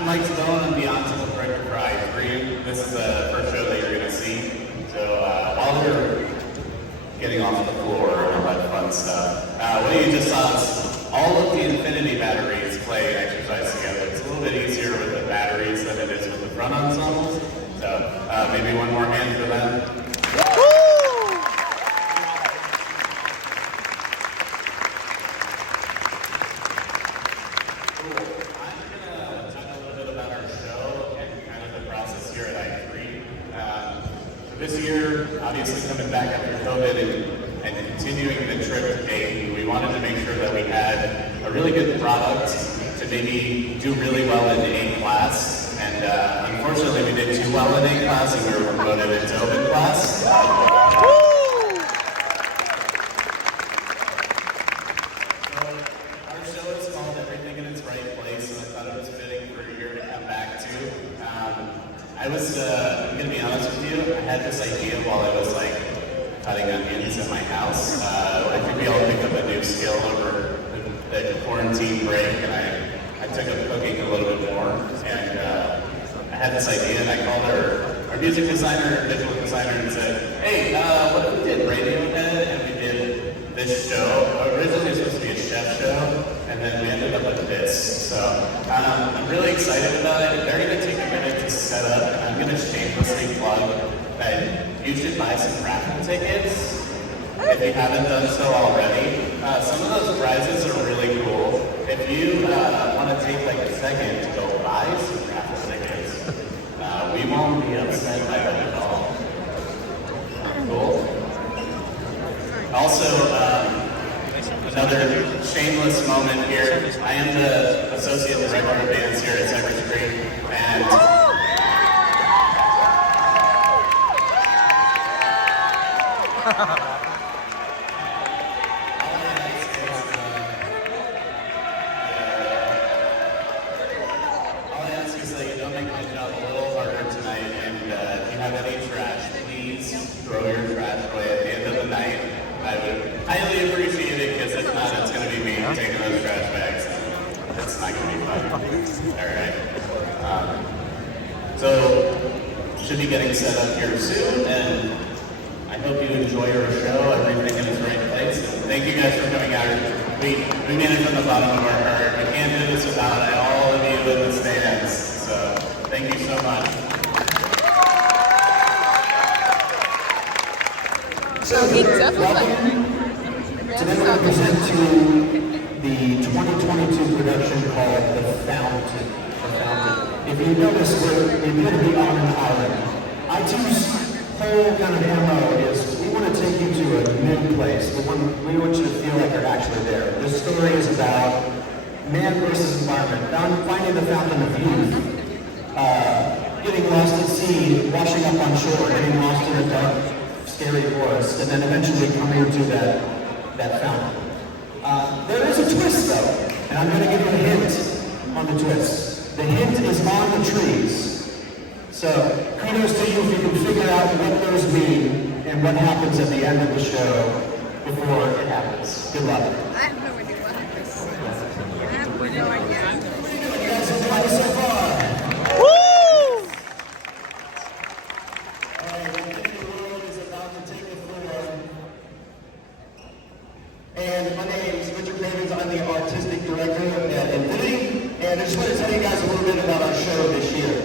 I'm Mike Stone. I'm the Ensemble Director for I3. This is the first show that you're going to see. So while you're getting off the floor and all that fun stuff, what you just saw is all of the infinity batteries play exercise together. It's a little bit easier with the batteries than it is with the front ensembles. So maybe one more hand for them. This year, obviously coming back after COVID and continuing the trip to Dayton, we wanted to make sure that we had a really good product to maybe do really well in A class. And unfortunately, we did too well in A class and we were promoted into open class. So our show is called Everything in Its Right Place, and I thought it was fitting for a year to come back to. I'm gonna be honest with you, I had this idea while I was like cutting onions in my house. I think we all picked up a new skill over the quarantine break, and I took up cooking a little bit more. And I had this idea, and I called our music designer, visual designer, and said, "Hey, what if we did Radiohead and we did this show?" Originally it was supposed to be a chef show, and then we ended up with this. So I'm really excited about it. They're going to take a minute to set up, and I'm going to shamelessly plug that you should buy some raffle tickets if you haven't done so already. Some of those prizes are really cool. If you want to take like a second to go buy some raffle tickets, we won't be upset by that at all. Cool. Also, another shameless moment here. I am the Associate Director of Bands here at Cypress Creek, and all I ask is that you don't make my job a little harder tonight, and if you have any trash, please throw your trash away at the end of the night. I would highly appreciate it, because if not, it's going to be me taking those trash bags. It's not going to be fun. Alright. So, should be getting set up here soon, and I hope you enjoy our show, Everything in Its Right Place. And thank you guys for coming out. We made it from the bottom of our heart. We can't do this without all of you in the stands. So, thank you so much. So, today we're going to present to you the 2022 production called The Fountain. If you notice, we're going to be on an island. I2's whole kind of MO is we want to take you to a new place. We want you to feel like you're actually there. This story is about man versus environment, finding the fountain of youth, getting lost at sea, washing up on shore, getting lost in a dark, scary forest, and then eventually coming to that fountain. There is a twist though, and I'm going to give you a hint on the twist. The hint is on the trees. So kudos to you if you can figure out what those mean and what happens at the end of the show before it happens. Good luck. I have no idea what happens. I have no idea. You guys enjoyed it so far. Woo! Alright, the Infinity World is about to take the floor. And my name is Richard Cravens. I'm the artistic director at Infinity. And I just want to tell you guys a little bit about our show this year.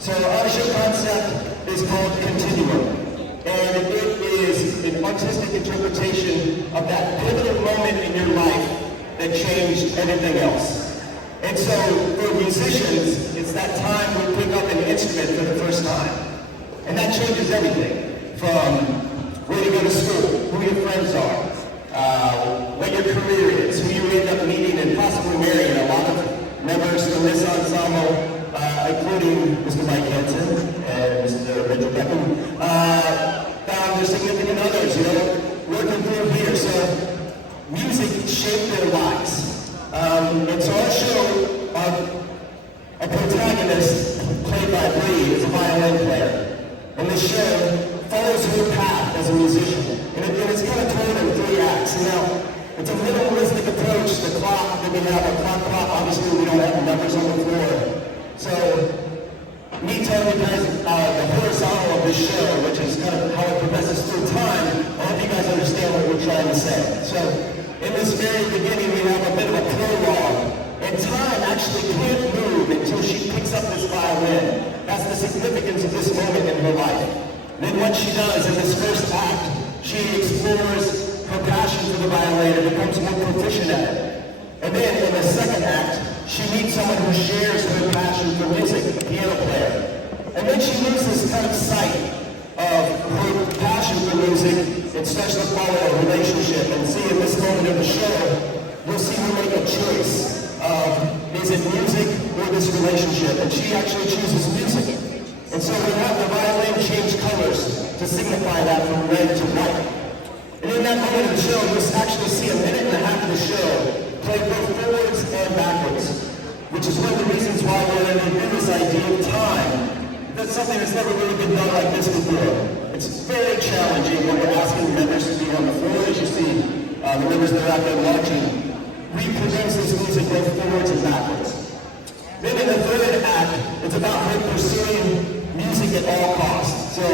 So our show concept is called Continuum. And it is an artistic interpretation of that pivotal moment in your life that changed everything else. And so for musicians, it's that time we pick up an instrument for the first time. And that changes everything from where you go to school, who your friends are, what your career is, who you end up meeting and possibly marrying. A lot of members from this ensemble, including Mr. Mike Henson and Mr. Rachel Beckham, found their significant others, working through here. So music shaped their lives. And so our show, our protagonist, played by Bree, is a violin player. And the show follows her path as a musician. And it's kind of told in 3 acts. Now, it's a minimalistic approach. The clock that we have, a clock, obviously we don't have numbers on the floor. So you guys the horizontal of this show, which is kind of how it progresses through time. I hope you guys understand what we're trying to say. So, in this very beginning, we have a bit of a prologue. And time actually can't move until she picks up this violin. That's the significance of this moment in her life. Then what she does in this first act, she explores her passion for the violin and becomes more proficient at it. And then in the second act, she meets someone who shares her passion for music, a piano player. And then she loses kind of sight of her passion for music and starts to follow a relationship. And see, in this moment of the show, you'll see her make a choice of, is it music or this relationship? And she actually chooses music. And so we have the violin change colors to signify that from red to white. And in that moment of the show, you'll actually see a minute and a half of the show play both forwards and backwards, which is one of the reasons why we're going to do this idea of time. That's something that's never really been done like this before. It's very challenging when we're asking the members to be on the floor, as you see the members that are out there watching. Reproduce this music both forwards and backwards. Then in the third act, it's about her pursuing music at all costs. So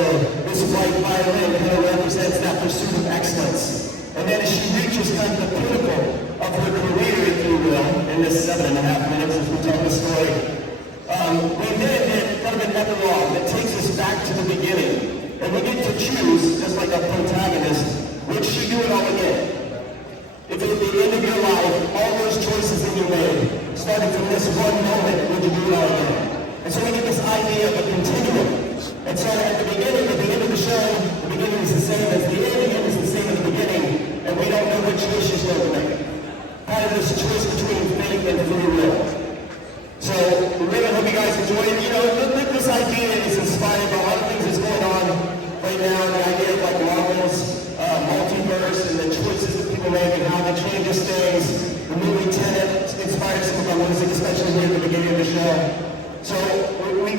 this white violin kind of represents that pursuit of excellence. And then as she reaches kind of the pinnacle of her career, if you will, in this 7.5 minutes as we tell the story, we then get kind of an epilogue that takes us back to the beginning. And we get to choose, just like a protagonist, would she do it all again? If at the end of your life, all those choices that you made, starting from this one moment, would you do it all again? And so we get this idea of a continuum. And so at the beginning of the show, the beginning is the same as the end, the end is the same as the beginning, and we don't know what choice she's going to make. Kind of this choice between faith and free will. So we really hope you guys enjoy it. You know, this idea is inspired by a lot of things that's going on right now, the idea of like Marvel's multiverse and the choices that people make and how that changes things. The movie Tenet inspired some of our music, especially here at the beginning of the show. So we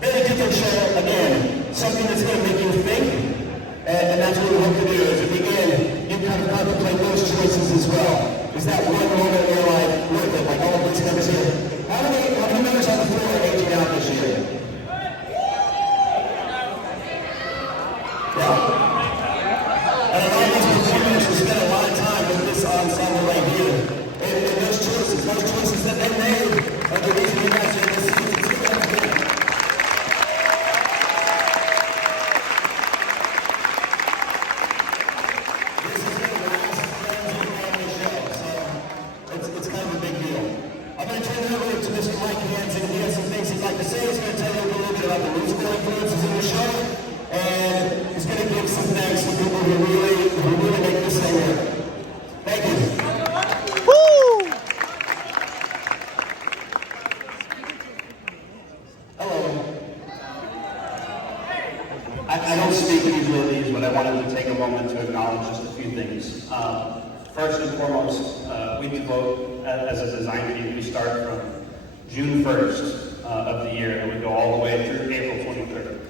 very different show again, something that's going to make you think, and that's what we hope to do. As it begin, you kind of contemplate those choices as well. Is that one moment in your life worth it? Like all of these members here. How many members on the floor are aging out this year? Yeah. And a lot of these performers who spend a lot of time with this ensemble right here. And those choices that they made are the reason you guys are in this season. I don't speak usually of these, but I wanted to take a moment to acknowledge just a few things. First and foremost, we devote, as a design team, we start from June 1st of the year, and we go all the way through April 23rd.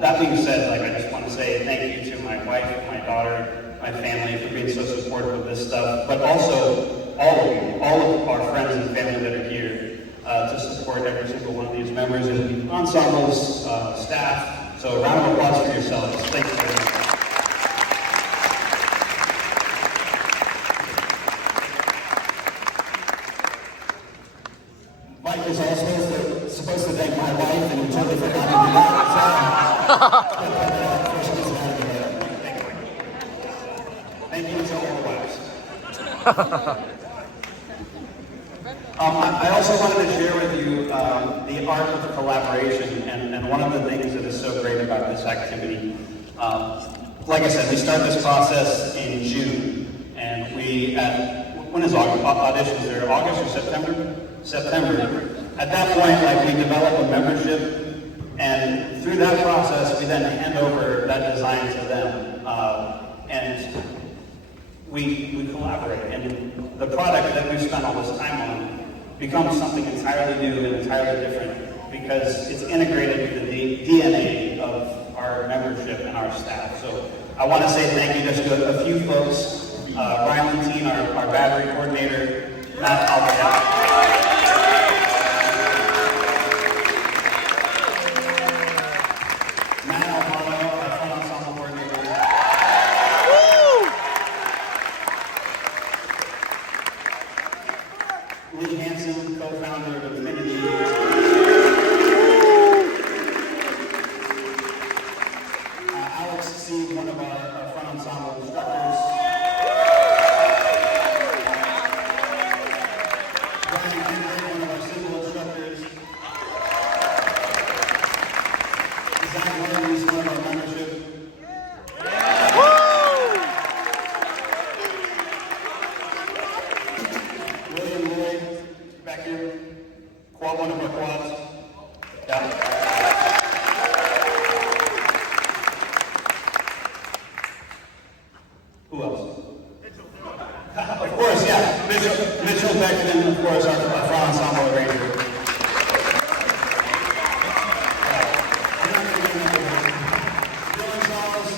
That being said, I just want to say thank you to my wife, my daughter, my family for being so supportive of this stuff, but also all of you, all of our friends and family that are here to support every single one of these members and Ensemble's staff. So a round of applause for yourselves. Thank you very much. Mike was also supposed to thank my wife, and he totally forgot to do that. Thank you to all the wives. I also wanted to share with you the art of collaboration, and one of the things that is so great about this activity. Like I said, we start this process in June, and when is auditions there? August or September? September. At that point, we develop a membership, and through that process, we then hand over that design to them, and we collaborate. And the product that we've spent all this time on becomes something entirely new and entirely different because it's integrated with the DNA of our membership and our staff. So I want to say thank you just to a few folks, Ryan Lentine, our battery coordinator, Matt Alvarez. Lee Hansen, co-founder of Infinity. Alex C., one of our front ensemble instructors. Brian Henry, one of our cymbal instructors. Zach Warren, who's one of our membership. William Lloyd, back here. Quad, one of our quads. Yeah. Who else? Of course, yeah. Mitchell Beckman, of course, our front ensemble arranger. Dylan Charles,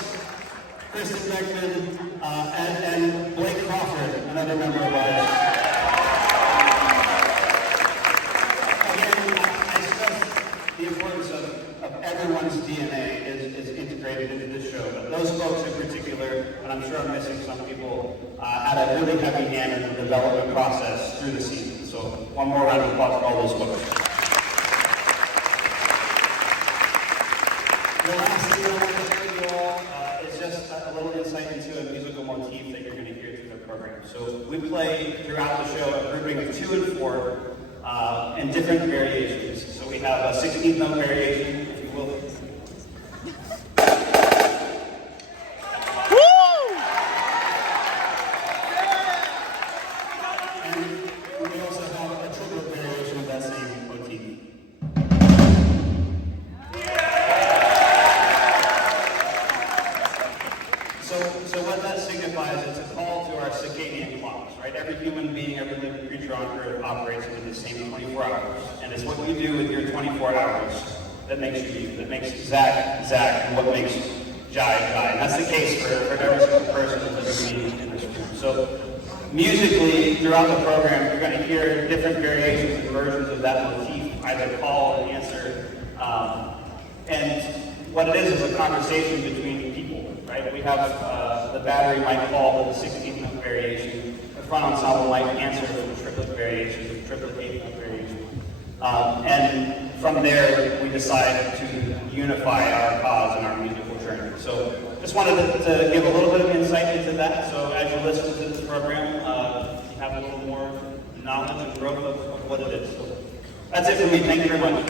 Kristen Beckman, and Blake Crawford, another member of ours. Again, I stress the importance of everyone's DNA is integrated into this show, but those folks in particular, and I'm sure I'm missing some people, had a really heavy hand in the development process through the season. So one more round of applause for all those folks. The last thing I want to share with you all is just a little insight into a musical motif that you're going to hear through the program. So we play throughout the show a grouping of 2 and 4 in different variations. So we have a 16th note variation, if you will. And we also have a triplet variation of that same motif. So what that signifies is a call to our circadian clocks, right? Every human being, every living creature on Earth operates within the same 24 hours. And it's what you do with your 24 hours that makes you you, that makes Zach, and what makes Jai. And that's the case for every single person and living being in this room. So musically, throughout the program, you're going to hear different variations and versions of that motif, either call or answer. And what it is a conversation between people, right? We have the battery might call with a 16th note variation. The front ensemble might answer with a triplet variation, a triplet 8th note variation. And from there, we decide to unify our cause and our musical journey. So just wanted to give a little bit of insight into that. So as you listen to this program, you have a little more knowledge and growth of what it is. So that's it for me. Thank you very much.